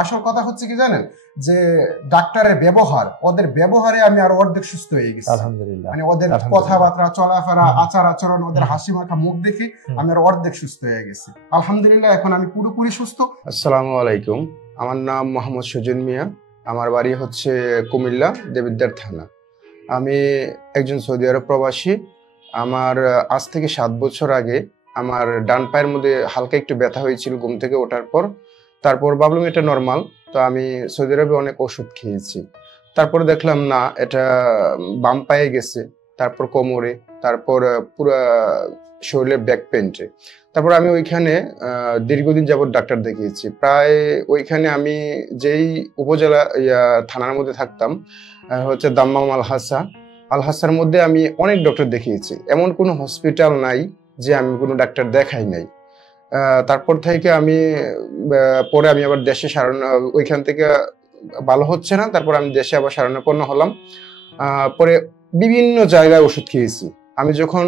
আসল কথা হচ্ছে কি জানেন, যে ডাক্তারের ব্যবহার, ওদের ব্যবহারে আমি আরো অর্ধেক সুস্থ হয়ে গেছি আলহামদুলিল্লাহ। মানে ওদের কথাবার্তা, চলাফেরা, আচার আচরণ, ওদের হাসি মাখা মুখ দেখে আমি আরো অর্ধেক সুস্থ হয়ে গেছি আলহামদুলিল্লাহ। এখন আমি পুরোপুরি সুস্থ। আসসালামু আলাইকুম, আমার নাম মোহাম্মদ সুজন মিয়া। আমার বাড়ি হচ্ছে কুমিল্লা দেবিদ্বার থানা। আমি একজন সৌদি আরব প্রবাসী। আমার আজ থেকে 7 বছর আগে আমার ডান পায়ের মধ্যে হালকা একটু ব্যথা হয়েছিল ঘুম থেকে ওঠার পর। তারপর ভাবলাম এটা নর্মাল, তো আমি সৌদি আরবে অনেক ওষুধ খেয়েছি। তারপরে দেখলাম না, এটা বাম পায়ে গেছে, তারপর কোমরে, তারপর পুরো শরীরে ব্যাক পেইন্টে। তারপর আমি ওইখানে দীর্ঘদিন যাবত ডাক্তার দেখিয়েছি। প্রায় ওইখানে আমি যেই উপজেলা থানার মধ্যে থাকতাম হচ্ছে দাম্মাম আল হাসার মধ্যে আমি অনেক ডক্টর দেখিয়েছি। এমন কোনো হসপিটাল নাই যে আমি কোনো ডাক্তার দেখাই নাই। তারপর থেকে আমি পরে আমি আবার দেশে ওইখান থেকে ভালো হচ্ছে না, তারপর আমি দেশে আবার শরণাপন্ন হলাম। পরে বিভিন্ন জায়গায় ওষুধ খেয়েছি। আমি যখন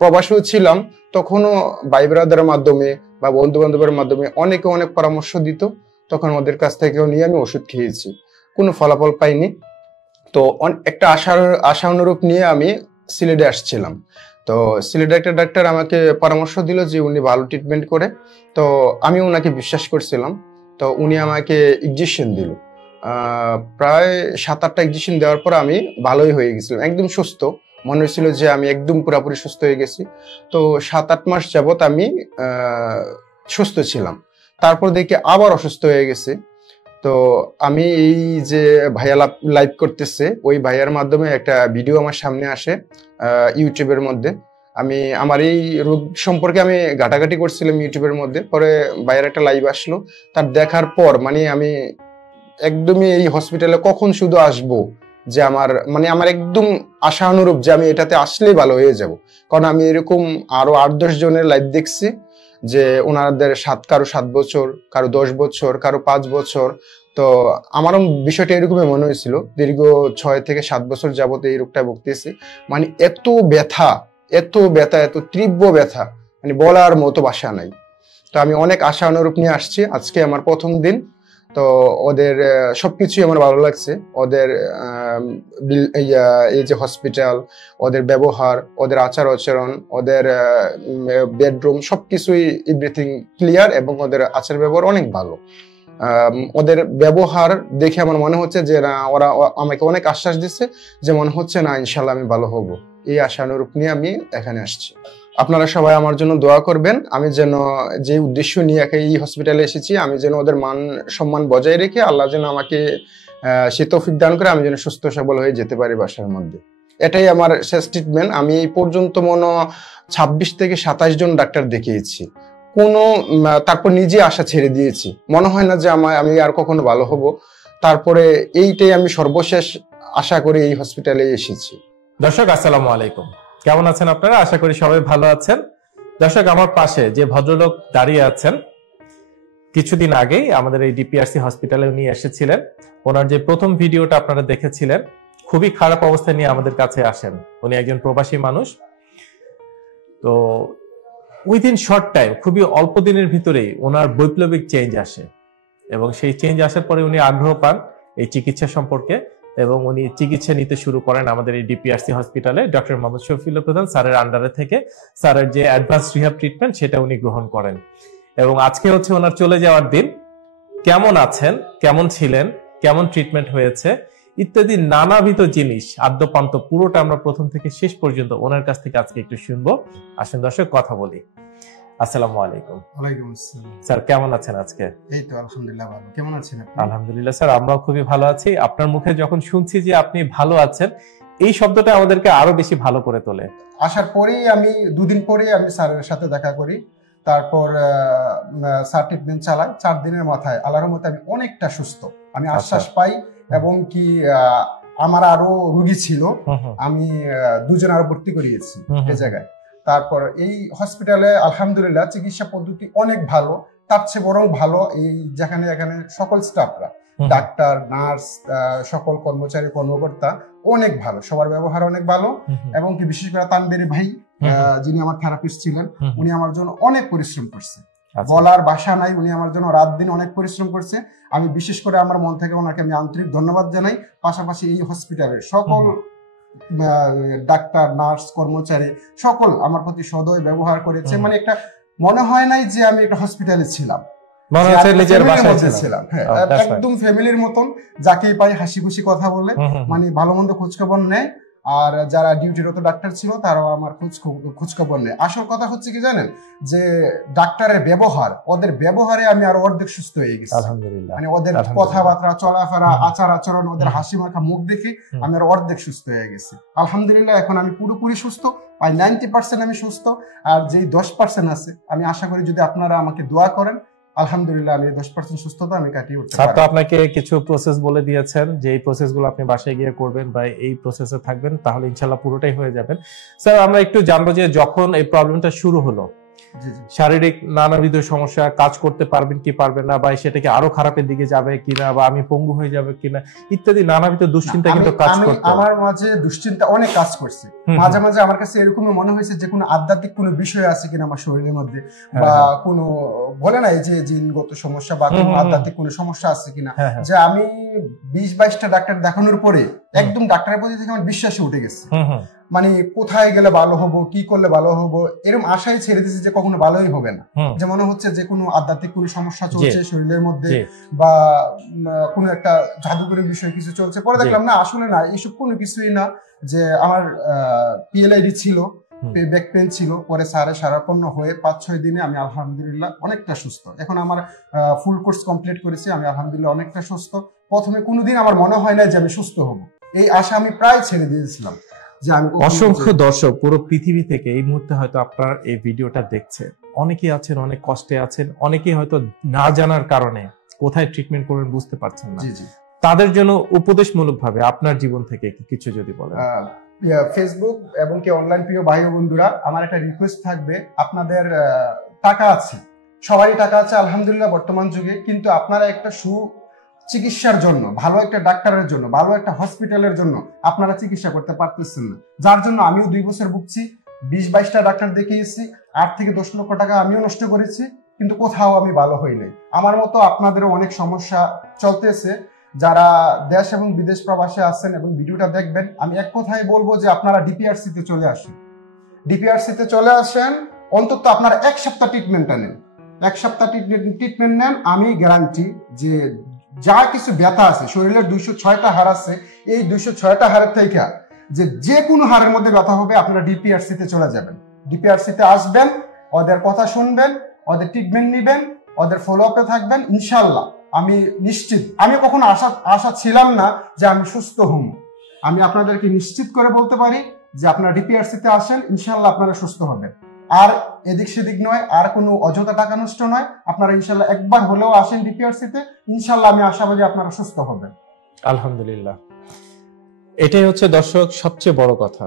প্রবাসীও ছিলাম তখনও ভাই ব্রাদারের মাধ্যমে বা বন্ধু বান্ধবের মাধ্যমে অনেকে অনেক পরামর্শ দিত, তখন ওদের কাছ থেকেও নিয়ে আমি ওষুধ খেয়েছি, কোনো ফলাফল পাইনি। তো একটা আশা অনুরূপ নিয়ে আমি সিলেটে আসছিলাম। তো সিলেটে একটা ডাক্তার আমাকে পরামর্শ দিল যে উনি ভালো ট্রিটমেন্ট করে। তো আমি ওনাকে বিশ্বাস করছিলাম। তো উনি আমাকে ইনজেকশন দিল, প্রায় 7-8টা ইনজেকশন দেওয়ার পর আমি ভালোই হয়ে গেছিলাম, একদম সুস্থ। মনে হচ্ছিল যে আমি একদম পুরোপুরি সুস্থ হয়ে গেছি। তো 7-8 মাস যাবত আমি সুস্থ ছিলাম। তারপর দেখি আবার অসুস্থ হয়ে গেছে। তো আমি এই যে ভাইয়া লাইভ করতেছে, ওই ভাইয়ার মাধ্যমে একটা ভিডিও আমার সামনে আসে ইউটিউবের মধ্যে। আমি আমার এই রোগ সম্পর্কে আমি ঘাটাঘাটি করছিলাম ইউটিউবের মধ্যে। পরে ভাইয়ার একটা লাইভ আসলো, তার দেখার পর মানে আমি একদমই এই হসপিটালে কখন শুধু আসবো, যে আমার একদম আশা অনুরূপ যে আমি এটাতে আসলেই ভালো হয়ে যাব। কারণ আমি এরকম আরো 8-10 জনের লাইভ দেখছি যে ওনাদের কারো 7 বছর, কারো 10 বছর, কারো 5 বছর। তো আমারও বিষয়টা এরকমই মনে হয়েছিল। দীর্ঘ 6 থেকে 7 বছর যাবত এই রোগটা ভুগতেছি। মানে এত ব্যথা, এত ব্যথা, এত তীব্র ব্যথা, মানে বলার মতো ভাষা নাই। তো আমি অনেক আশা অনুরূপ নিয়ে আসছি। আজকে আমার প্রথম দিন। তো ওদের সবকিছুই আমার ভালো লাগছে। ওদের এই যে হসপিটাল, ওদের ব্যবহার, ওদের আচার আচরণ, ওদের বেডরুম, সবকিছুই এভরিথিং ক্লিয়ার এবং ওদের আচার ব্যবহার অনেক ভালো। ওদের ব্যবহার দেখে আমার মনে হচ্ছে যে না, ওরা আমাকে অনেক আশ্বাস দিচ্ছে যে মনে হচ্ছে না ইনশাল্লাহ আমি ভালো হব। এই আশানুরূপ নিয়ে আমি এখানে আসছি। আপনারা সবাই আমার জন্য দোয়া করবেন, আমি যেন যে উদ্দেশ্য নিয়ে এই হসপিটালে এসেছি, আমি যেন ওদের মান সম্মান বজায় রেখে আল্লাহ যেন আমাকে সে তৌফিক দান করে, আমি যেন সুস্থ সবল হয়ে যেতে পারি বাসার মধ্যে। এটাই আমার শেষ ট্রিটমেন্ট। আমি এই পর্যন্ত 26 থেকে 27 জন ডাক্তার দেখিয়েছি, তারপর নিজে আশা ছেড়ে দিয়েছি। মনে হয় না যে আমি আর কখনো ভালো হব। তারপরে এইটাই আমি সর্বশেষ আশা করে এই হসপিটালে এসেছি। দর্শক আসসালামু আলাইকুম, কেমন আছেন আপনারা? আশা করি সবাই ভালো আছেন। দর্শক, আমার পাশে যে ভদ্রলোক দাঁড়িয়ে আছেন, কিছুদিন আগেই আমাদের এই ডিপিআরসি হসপিটালে উনি এসেছিলেন। ওনার যে প্রথম ভিডিওটা আপনারা দেখেছিলেন, খুবই খারাপ অবস্থা নিয়ে আমাদের কাছে আসেন। উনি একজন প্রবাসী মানুষ। তো উইদিন শর্ট টাইম, খুবই অল্প দিনের ভিতরেই ওনার বৈপ্লবিক চেঞ্জ আসে এবং সেই চেঞ্জ আসার পরে উনি আগ্রহ পান এই চিকিৎসা সম্পর্কে এবং উনি চিকিৎসা নিতে শুরু করেন আমাদের এই ডিপিআরসি হসপিটালে ডক্টর মোহাম্মদ শফিউল্লাহ প্রধান স্যারের আন্ডারে থেকে। স্যারের যে অ্যাডভান্স রিহ্যাব ট্রিটমেন্ট সেটা উনি গ্রহণ করেন এবং আজকে হচ্ছে ওনার চলে যাওয়ার দিন। কেমন আছেন, কেমন ছিলেন, কেমন ট্রিটমেন্ট হয়েছে ইত্যাদি নানাবিধ জিনিস আদ্যপান্ত পুরোটা আমরা প্রথম থেকে শেষ পর্যন্ত ওনার কাছ থেকে আজকে একটু শুনবো। আসেন দর্শক, কথা বলি। আসসালামু আলাইকুম। ওয়ালাইকুম আসসালাম। স্যার কেমন আছেন আজকে? এই তো আলহামদুলিল্লাহ ভালো। কেমন আছেন আপনি? আলহামদুলিল্লাহ স্যার, আমরাও খুবই ভালো আছি। আপনার মুখে যখন শুনছি যে আপনি ভালো আছেন, এই শব্দটা আমাদেরকে আরো বেশি ভালো করে তোলে। আসার পরেই আমি 2 দিন পরেই আমি স্যারের সাথে দেখা করি। তারপর স্যার ট্রিটমেন্ট চালায়। 4 দিনের মাথায় আল্লাহর রহমতে আমি অনেকটা সুস্থ, আমি আশ্বাস পাই। এবং কি আমার আরো রোগী ছিল, আমি 2 জন আরো ভর্তি করিয়েছি এই জায়গায়। তারপর এই হসপিটালে আলহামদুলিল্লাহ চিকিৎসা পদ্ধতি অনেক ভালো, তার চেয়ে বরং ভালো এই যেখানে এখানে সকল স্টাফরা, ডাক্তার, নার্স, সকল কর্মচারী কর্মকর্তা অনেক ভালো, সবার ব্যবহার অনেক ভালো। এবং কি বিশেষ করে তানবেরি ভাই যিনি আমার থেরাপিস্ট ছিলেন, উনি আমার জন্য অনেক পরিশ্রম করছেন। বলার ভাষা নাই। উনি আমার জন্য রাত দিন অনেক পরিশ্রম করছে। আমি বিশেষ করে আমার মন থেকে ওনাকে আমি আন্তরিক ধন্যবাদ জানাই। পাশাপাশি এই হসপিটালের সকল ডাক্তার, নার্স, কর্মচারী সকল আমার প্রতি সদয় ব্যবহার করেছে। মানে একটা মনে হয় নাই যে আমি একটা হসপিটালে ছিলাম, নিজের বাসায় ছিলাম। হ্যাঁ, একদম ফ্যামিলির মতন, যাকেই পাই হাসি খুশি কথা বলে, মানে ভালো মন্দ খোঁজখবর নেয়। আর যারা ডিউটিরত ডাক্তার ছিল তারাও আমার খোঁজখবর নেয়। আসল কথা হচ্ছে কি জানেন, যে ডাক্তারের ব্যবহার, ওদের ব্যবহারে আমি আরো অর্ধেক সুস্থ হয়ে গেছি আলহামদুলিল্লাহ। মানে ওদের কথাবার্তা, চলাফেরা, আচার আচরণ, ওদের হাসি মাখা মুখ দেখে আমি আরো অর্ধেক সুস্থ হয়ে গেছি আলহামদুলিল্লাহ। এখন আমি পুরোপুরি সুস্থ, আর 90% আমি সুস্থ। আর যেই 10% আছে, আমি আশা করি যদি আপনারা আমাকে দোয়া করেন, আলহামদুলিল্লাহ আমি 10% সুস্থতা আমি কাটিয়ে উঠতে পারবো। স্যার তো আপনাকে কিছু প্রসেস বলে দিয়েছেন যে এই প্রসেসগুলো আপনি বাসায় গিয়ে করবেন বা এই প্রসেসে থাকবেন, তাহলে ইনশাআল্লাহ পুরোটাই হয়ে যাবেন। স্যার আমরা একটু জানবো যে যখন এই প্রবলেমটা শুরু হলো, শারীরিক নানাবিধ সমস্যা, কাজ করতে পারবেন কি পারবেন না, বা সেটাকে আরো খারাপের দিকে যাবে কিনা, বা আমি পঙ্গু হয়ে যাবে কিনা ইত্যাদি নানাবিধ দুশ্চিন্তা কিন্তু কাজ করতো। আমার মাঝে দুশ্চিন্তা অনেক কাজ করছে। মাঝে মাঝে আমার কাছে এরকম মনে হয়েছে যে কোনো আধ্যাত্মিক কোনো বিষয় আছে কিনা আমার শরীরের মধ্যে, বা কোনো বলে না এই যে জিনগত সমস্যা বা কোনো আধ্যাত্মিক কোনো সমস্যা আছে কিনা। যে আমি 20-22টা ডাক্তার দেখানোর পরে একদম ডাক্তারের প্রতি থেকে আমার বিশ্বাসে উঠে গেছে। মানে কোথায় গেলে ভালো হবো, কি করলে ভালো হবো, এরকম আশাই ছেড়ে দিয়েছি যে কখনো ভালোই হবে না। যে মনে হচ্ছে যে কোনো আধ্যাত্মিক কোনো সমস্যা চলছে শরীরের মধ্যে, বা কোনো একটা জাদুকরী বিষয় কিছু চলছে। পরে দেখলাম না, আসলে না, এইসব কোনো কিছুই না। যে আমার PLID ছিল, ব্যাক পেন ছিল, পরে সারাপন্ন হয়ে 5-6 দিনে আমি আলহামদুলিল্লাহ অনেকটা সুস্থ। এখন আমার ফুল কোর্স কমপ্লিট করেছি, আমি আলহামদুলিল্লাহ অনেকটা সুস্থ। প্রথমে কোনোদিন আমার মনে হয় না যে আমি সুস্থ হব, এই আশা আমি প্রায় ছেড়ে দিয়েছিলাম। অসংখ্য দর্শক পুরো পৃথিবী থেকে এই মুহূর্তে হয়তো আপনার এই ভিডিওটা দেখছে, অনেকেই আছেন অনেক কষ্টে আছেন, অনেকেই হয়তো না জানার কারণে কোথায় ট্রিটমেন্ট করবেন বুঝতে পারছেন না। তাদের জন্য উপদেশমূলক ভাবে আপনার জীবন থেকে কিছু যদি বলেন। ফেসবুক এবং কি অনলাইন প্রিয় ভাই ও বন্ধুরা, আমার একটা রিকোয়েস্ট থাকবে, আপনাদের টাকা আছে, সবারই টাকা আছে আলহামদুলিল্লাহ বর্তমান যুগে, কিন্তু আপনারা একটা চিকিৎসার জন্য, ভালো একটা ডাক্তারের জন্য, ভালো একটা হসপিটালের জন্য আপনারা চিকিৎসা করতে পারতেছেন না। যার জন্য আমিও 2 বছর ভুগছি, 20-22টা ডাক্তার দেখিয়েছি, 8 থেকে 10 লক্ষ টাকা আমিও নষ্ট করেছি, কিন্তু কোথাও আমি ভালো হই নাই। আমার মতো আপনাদেরও অনেক সমস্যা চলতেছে। যারা দেশ এবং বিদেশ প্রবাসে আছেন এবং ভিডিওটা দেখবেন, আমি এক কথাই বলবো যে আপনারা ডিপিআরসিতে চলে আসেন। ডিপিআরসিতে চলে আসেন, অন্তত আপনারা 1 সপ্তাহ ট্রিটমেন্টটা নেন। 1 সপ্তাহ ট্রিটমেন্ট নেন, আমি গ্যারান্টি যে যা কিছু ব্যথা আছে, শরীরের 206টা হাড় আছে, এই 206টা হাড়ের থেকে যে কোনো হাড়ের মধ্যে ব্যথা হবে, আপনারা ডিপিআরসিতে চলে যাবেন। ডিপিআরসিতে আসবেন, ওদের কথা শুনবেন, ওদের ট্রিটমেন্ট নেবেন, ওদের ফলো আপে থাকবেন, ইনশাল্লাহ আমি নিশ্চিত, আমি কখনো আশা ছিলাম না যে আমি সুস্থ হব। আমি আপনাদেরকে নিশ্চিত করে বলতে পারি যে আপনারা ডিপিআরসিতে আসেন, ইনশাল্লাহ আপনারা সুস্থ হবেন। আর এদিক সেদিক নয়, আর কোনো অযথা টাকা নষ্ট নয়, আপনারা ইনশাল্লাহ একবার হলেও আসেন ডিপিআরসিতে, ইনশাল্লাহ আমি আশাবাদী আপনারা সুস্থ হবেন। আলহামদুলিল্লাহ, এটাই হচ্ছে দর্শক সবচেয়ে বড় কথা।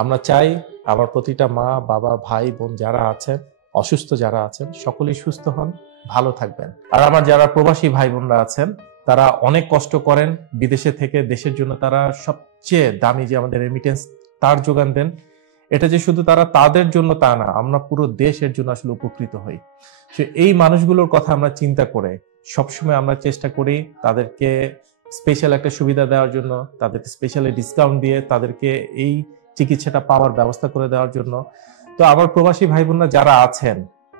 আমরা চাই আমার প্রতিটা মা, বাবা, ভাই, বোন যারা আছেন, অসুস্থ যারা আছেন, সকলেই সুস্থ হন, ভালো থাকবেন। আর আমার যারা প্রবাসী ভাই বোনরা আছেন, তারা অনেক কষ্ট করেন বিদেশে থেকে, দেশের জন্য তারা সবচেয়ে দামি যে আমাদের রেমিটেন্স তার যোগান দেন। এটা যে শুধু তারা তাদের জন্য তা না, আমরা পুরো দেশের জন্য আসলে উপকৃত হই। এই মানুষগুলোর কথা আমরা চিন্তা করে সবসময় আমরা চেষ্টা করি তাদেরকে স্পেশাল একটা সুবিধা দেওয়ার জন্য, তাদেরকে স্পেশালি ডিসকাউন্ট দিয়ে তাদেরকে এই চিকিৎসাটা পাওয়ার ব্যবস্থা করে দেওয়ার জন্য। তো আমার প্রবাসী ভাই বোনরা যারা আছেন,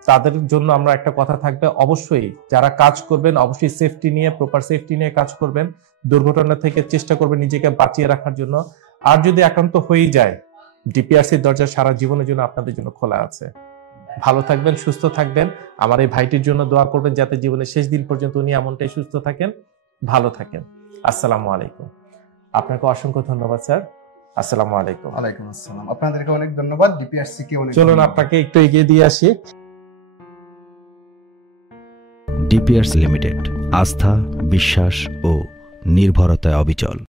তাদের জন্য আমরা একটা কথা থাকবে, অবশ্যই যারা কাজ করবেন অবশ্যই সেফটি নিয়ে, প্রপার সেফটি নিয়ে কাজ করবেন। দুর্ঘটনা থেকে চেষ্টা করবেন নিজেকে বাঁচিয়ে রাখার জন্য। আর যদি একান্ত হয়ে যায়, ডিপিআরসির দরজা সারা জীবনের জন্য আপনাদের জন্য খোলা আছে। ভালো থাকবেন, সুস্থ থাকবেন। আমার এই ভাইটির জন্য দোয়া করবেন যাতে জীবনের শেষ দিন পর্যন্ত উনি এমনটাই সুস্থ থাকেন, ভালো থাকেন। আসসালামু আলাইকুম। আপনাকে অসংখ্য ধন্যবাদ স্যার। আসসালামু আলাইকুম। ওয়ালাইকুম আসসালাম। আপনাদেরকে অনেক ধন্যবাদ, ডিপিআরসি কে অনেক। চলুন আপনাকে একটু এগিয়ে দিয়ে আসি। ডিপিআরসি লিমিটেড, আস্থা, বিশ্বাস ও নির্ভরতায় অবিচল।